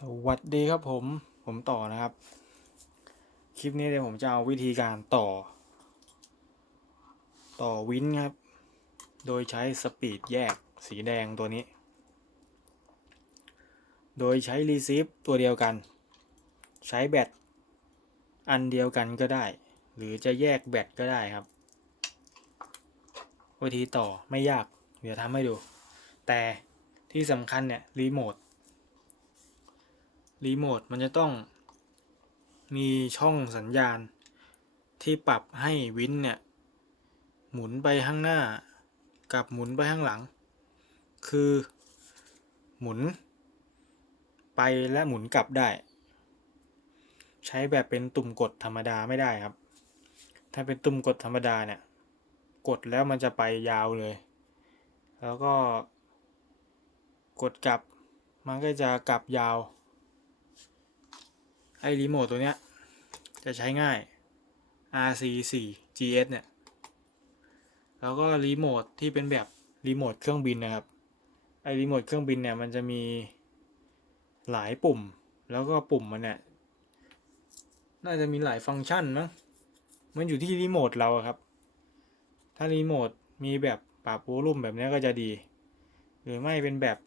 สวัสดีครับผมผมต่อนะครับ คลิปนี้เดี๋ยวผมจะเอาวิธีการต่อ ต่อวินครับ โดยใช้สปีดแยกสีแดงตัวนี้ โดยใช้รีซีฟตัวเดียวกัน ใช้แบตอันเดียวกันก็ได้ หรือจะแยกแบตก็ได้ครับ วิธีต่อไม่ยาก เดี๋ยวทำให้ดู แต่ที่สำคัญเนี่ยรีโมท รีโมทมันจะต้องมีช่องสัญญาณ ที่ปรับให้วินเนี่ย หมุนไปข้างหน้า กับหมุนไปข้างหลัง คือหมุน ไปและหมุนกลับได้ ใช้แบบเป็นตุ่มกดธรรมดาไม่ได้ครับ ถ้าเป็นตุ่มกดธรรมดาเนี่ย กดแล้วมันจะไปยาวเลย แล้วก็กดกลับมันก็จะกลับยาว ไอ้รีโมทตัวเนี้ย จะใช้ง่าย RC4 GS เนี่ย แล้วก็รีโมทที่เป็นแบบรีโมทเครื่องบินนะครับ ไอ้รีโมทเครื่องบินเนี่ยมันจะมีหลายปุ่ม แล้วก็ปุ่มมันเนี่ย น่าจะมีหลายฟังก์ชันมั้งมันอยู่ที่รีโมทเราครับ ถ้ารีโมทมีแบบปรับโวลุ่มแบบนี้ก็จะดี หรือไม่เป็นแบบ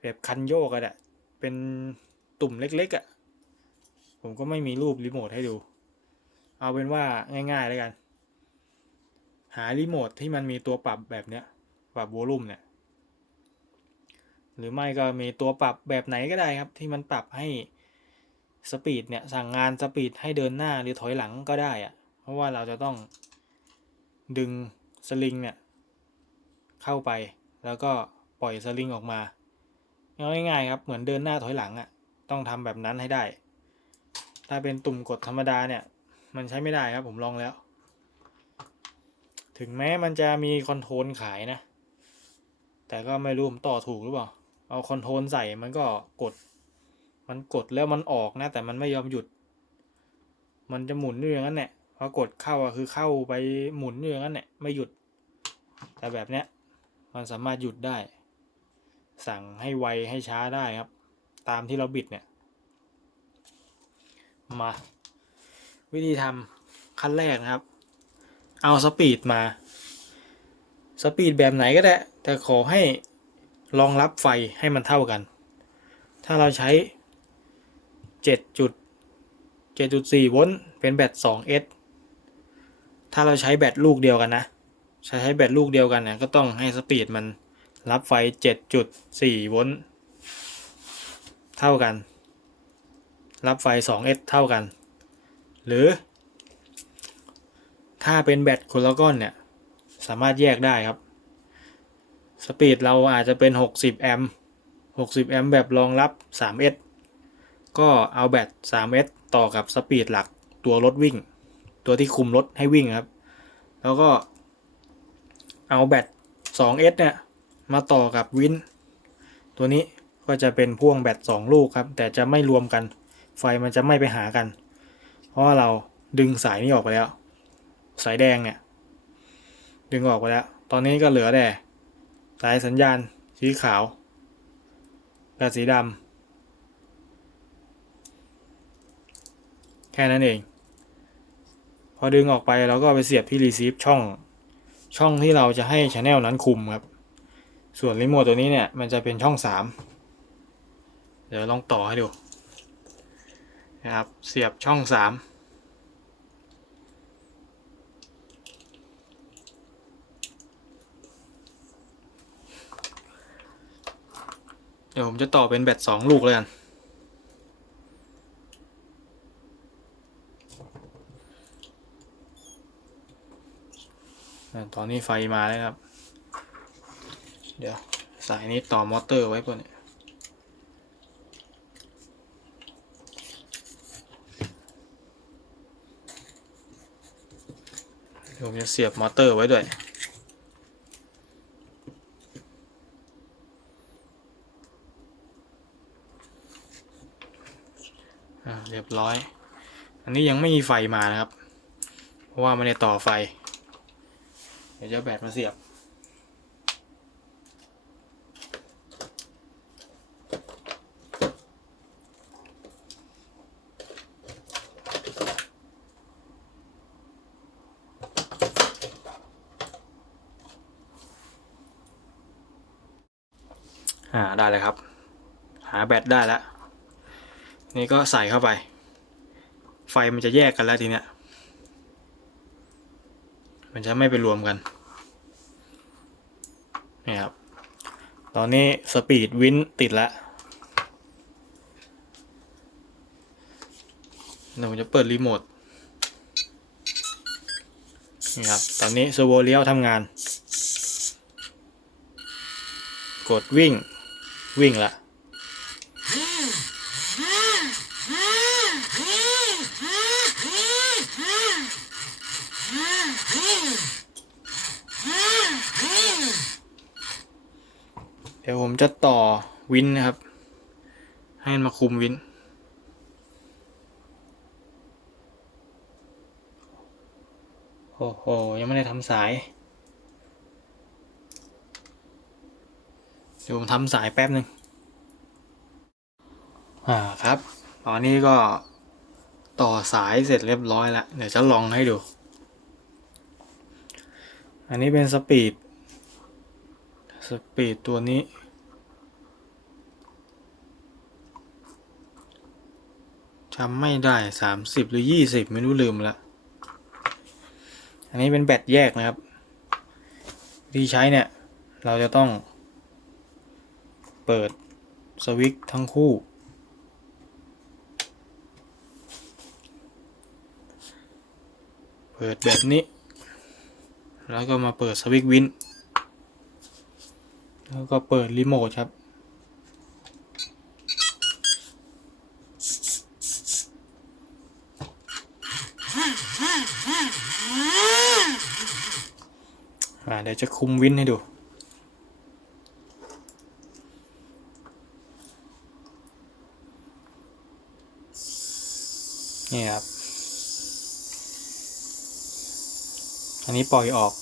แบบคันโยกอะแหละเป็นตุ่มเล็กๆอะ ผมก็ไม่มีรูปรีโมทให้ดู เอาเป็นว่าง่ายๆแล้วกัน หารีโมทที่มันมีตัวปรับแบบเนี้ย ปรับโวลูมเนี่ย หรือไม่ก็มีตัวปรับแบบไหนก็ได้ครับ ที่มันปรับให้สปีดเนี่ยสั่งงานสปีดให้เดินหน้าหรือถอยหลังก็ได้อะเพราะว่าเราจะต้องดึงสลิงเนี่ยเข้าไป แล้วก็ปล่อยสลิงออกมาเอาง่ายๆครับเหมือนเดินหน้าถอยหลังอะ่ะต้องทำแบบนั้นให้ได้ ถ้าเป็นตุ่มกดธรรมดาเนี่ย มันใช้ไม่ได้ครับผมลองแล้ว ถึงแม้มันจะมีคอนโทรลขายนะ แต่ก็ไม่รู้ผมต่อถูกหรือเปล่า เอาคอนโทรลใส่มันก็กด มันกดแล้วมันออกนะ แต่มันไม่ยอมหยุด มันจะหมุนอยู่อย่างนั้นแหละพอกดเข้าอะคือเข้าไปหมุนอยู่อย่างนั้นแหละไม่หยุด แต่แบบเนี้ยมันสามารถหยุดได้ สั่งให้ไวให้ช้าได้ครับ ตามที่เราบิดเนี่ย มา วิธีทำขั้นแรกนะครับ เอาสปีดมา สปีดแบบไหนก็ได้ แต่ขอให้รองรับไฟให้มันเท่ากัน ถ้าเราใช้7จุด7.4 โวลต์เป็นแบต 2S ถ้าเราใช้แบตลูกเดียวกันนะ ใช้ใช้แบตลูกเดียวกันเนี่ยก็ต้องให้สปีดมันรับไฟ 7.4 โวลต์เท่ากัน รับไฟ 2S เท่ากัน หรือ ถ้าเป็นแบตคนละก้อนเนี่ย สามารถแยกได้ครับ สปีดเราอาจจะเป็น 60 แอมป์ 60 แอมป์แบบรองรับ 3S ก็เอาแบต 3S ต่อกับสปีดหลักตัวรถวิ่ง ตัวที่คุมรถให้วิ่งครับ แล้วก็เอาแบต 2S เนี่ย มาต่อกับวิน ตัวนี้ก็จะเป็นพ่วงแบต 2 ลูกครับ แต่จะไม่รวมกัน ไฟมันจะไม่ไปหากัน เพราะว่าเราดึงสายนี้ออกไปแล้ว สายแดงเนี่ย ดึงออกไปแล้ว ตอนนี้ก็เหลือแต่สายสัญญาณสีขาวกับสีดำแค่นั้นเอง พอดึงออกไปเราก็ไปเสียบที่รีซีฟช่องช่องที่เราจะให้ช anel นั้นคุมครับ ส่วนรีโมทตัวนี้เนี่ย มันจะเป็นช่องสามเดี๋ยวลองต่อให้ดู นะครับ เสียบช่องสามเดี๋ยวผมจะต่อเป็นแบตสองลูกเลยกันตอนนี้ไฟมาแล้วครับ เดี๋ยวสายนี้ต่อมอเตอร์ไว้ก่อนเนี่ยเดี๋ยว ผมจะเสียบมอเตอร์ไว้ด้วย เรียบร้อย อันนี้ยังไม่มีไฟมานะครับ เพราะว่าไม่ได้ต่อไฟ เดี๋ยวจะแบตมาเสียบ อ่าได้เลยครับ หาแบตได้แล้ว นี่ก็ใส่เข้าไป ไฟมันจะแยกกันแล้วทีเนี้ย มันจะไม่ไปรวมกัน นี่ครับ ตอนนี้สปีดวินติดแล้วเดี๋ยวผมจะเปิดรีโมท นี่ครับ ตอนนี้เซโวเลี้ยวทำงาน กดวิ่ง วิ่งละเดี๋ยวผมจะต่อวินนะครับ ให้มันมาคุมวิน โอ้โห ยังไม่ได้ทำสาย ดี๋ยวผมทำสายแป๊บหนึ่งอ่าครับ ตอนนี้ก็ต่อสายเสร็จเรียบร้อยแล้ว เดี๋ยวจะลองให้ดู อันนี้เป็นสปีด สปีดตัวนี้ จำไม่ได้สามสิบหรือยี่สิบไม่รู้ลืมละ อันนี้เป็นแบตแยกนะครับ ที่ใช้เนี่ย เราจะต้อง เปิดสวิตช์ทั้งคู่ เปิดแบบนี้ แล้วก็มาเปิดสวิตช์วิน แล้วก็เปิดรีโมทครับเดี๋ยวจะคุมวินให้ดู นี่ครับ อันนี้ปล่อยออก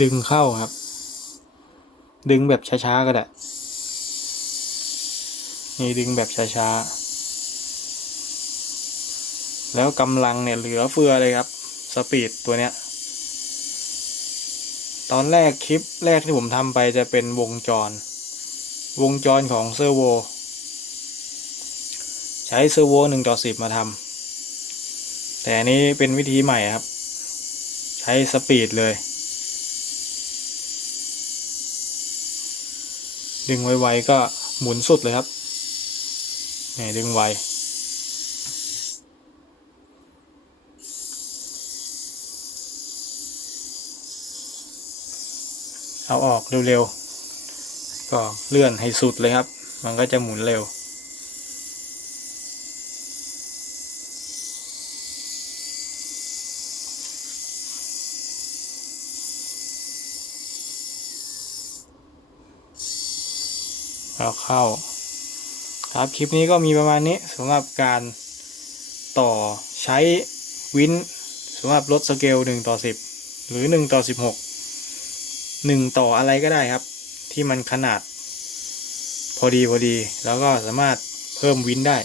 ดึงเข้าครับ ดึงแบบช้าๆก็ได้ นี่ดึงแบบช้าๆ แล้วกำลังเนี่ยเหลือเฟือเลยครับ สปีดตัวเนี้ย ตอนแรกคลิปแรกที่ผมทำไปจะเป็นวงจร วงจรของเซอร์โว ใช้เซอร์โวหนึ่งต่อสิบมาทำแต่นี้เป็นวิธีใหม่ครับ ใช้สปีดเลย ดึงไวๆก็หมุนสุดเลยครับนี่ดึงไวเอาออกเร็วๆ ก็เลื่อนให้สุดเลยครับ มันก็จะหมุนเร็ว แล้วเข้า ครับคลิปนี้ก็มีประมาณนี้สำหรับการต่อใช้วินสำหรับลดสเกล1ต่อ 10 หรือ 1 ต่อ 16 1 ต่ออะไรก็ได้ครับ ที่มันขนาด พอดีพอดี แล้วก็สามารถเพิ่มวินได้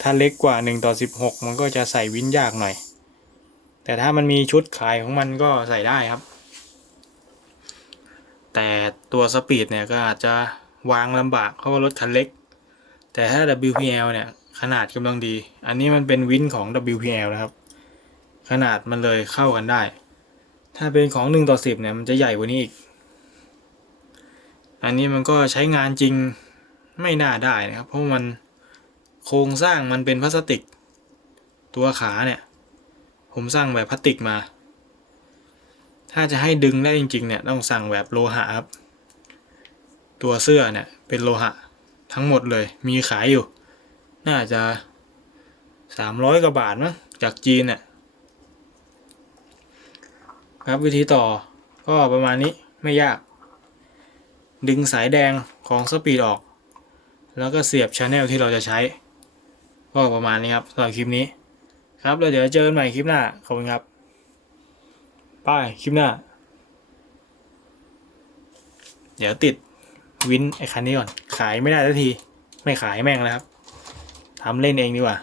ถ้าเล็กกว่า 1 ต่อ 16 มันก็จะใส่วินยากหน่อย แต่ถ้ามันมีชุดขายของมันก็ใส่ได้ครับ แต่ตัวสปีดเนี่ยก็อาจจะวางลำบากเพราะว่ารถคันเล็ก แต่ถ้า WPL เนี่ย ขนาดกำลังดี อันนี้มันเป็นวินของ WPL นะครับ ขนาดมันเลยเข้ากันได้ ถ้าเป็นของ1ต่อ10 เนี่ย มันจะใหญ่กว่านี้อีก อันนี้มันก็ใช้งานจริงไม่น่าได้นะครับ เพราะมันโครงสร้างมันเป็นพลาสติก ตัวขาเนี่ย ผมสร้างแบบพลาสติกมา ถ้าจะให้ดึงได้จริงๆเนี่ยต้องสั่งแบบโลหะครับ ตัวเสื้อเนี่ยเป็นโลหะทั้งหมดเลย มีขายอยู่ น่าจะสามร้อยกว่าบาทมั้งจากจีนเนี่ยครับวิธีต่อก็ประมาณนี้ไม่ยาก ดึงสายแดงของสปีดออก แล้วก็เสียบชาแนลที่เราจะใช้ ก็ประมาณนี้ครับสำหรับคลิปนี้ ครับแล้วเดี๋ยวเจอกันใหม่คลิปหน้า ขอบคุณครับ บายคลิปหน้า เดี๋ยวติดวินไอ้คันนี้ก่อน ขายไม่ได้สักที ไม่ขายแม่งแล้วครับทำเล่นเองดีกว่า